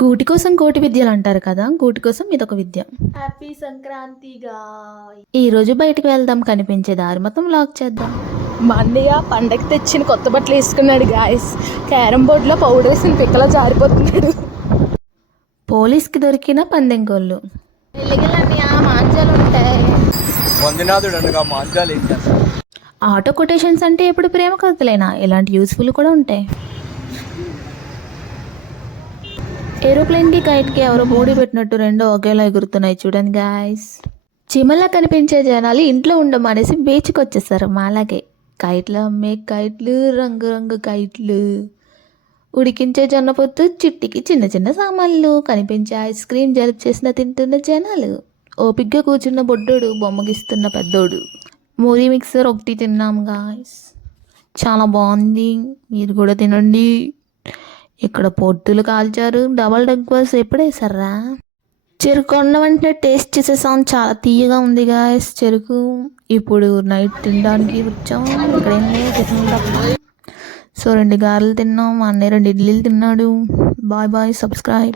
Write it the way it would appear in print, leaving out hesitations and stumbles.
కూటి కోసం కోటి విద్యలు అంటారు కదా, కూటి కోసం ఇదొక విద్య. హ్యాపీ సంక్రాంతిగా. ఈరోజు బయటికి వెళ్దాం, కనిపించే దారి మొత్తం లాక్ చేద్దాం. మా అన్నయ్య పండగ తెచ్చిన కొత్త బట్టలు వేసుకున్నాడు గాయస్. క్యారమ్ బోర్డులో పౌడర్ వేసిన పిక్కలా జారిపోతున్నాడు. పోలీస్కి దొరికిన పందెం కోళ్ళు. మాంజాలు ఉంటాయి. ఆటో కొటేషన్స్ అంటే ఎప్పుడు ప్రేమ కథలేనా? ఇలాంటి యూస్ఫుల్ కూడా ఉంటాయి. ఏరోప్లేన్కి కైట్కి ఎవరో పోటీ పెట్టినట్టు రెండో ఒకేలా ఎగురుతున్నాయి చూడండి గాయస్. చిమల్లా కనిపించే జనాలు ఇంట్లో ఉండమనేసి బీచ్కి వచ్చేసారు. మాలాగే కైట్లు అమ్మే కైట్లు, రంగురంగు కైట్లు, ఉడికించే జొన్నపొత్తు, చిట్టికి చిన్న చిన్న సామాన్లు, కనిపించే ఐస్ క్రీమ్ జలుపు చేసిన తింటున్న జనాలు, ఓపిగ్గా కూర్చున్న బొడ్డోడు, బొమ్మగిస్తున్న పెద్దోడు. మూవీ మిక్సర్ ఒకటి తిన్నాం గాయస్, చాలా బాగుంది, మీరు కూడా తినండి. ఇక్కడ పొట్టులు కాల్చారు. డబల్ డెక్కర్స్ ఎప్పుడు వేసారా? చెరుకు అన్న వెంటనే టేస్ట్ చేసేసాం, చాలా తీయగా ఉంది గాయస్ చెరుకు. ఇప్పుడు నైట్ తినడానికి వచ్చాం. ఇక్కడ ఏం లేదు, సో 2 గారెలు తిన్నాం. మా అన్నయ్య 2 ఇడ్లీలు తిన్నాడు. Bye bye, subscribe.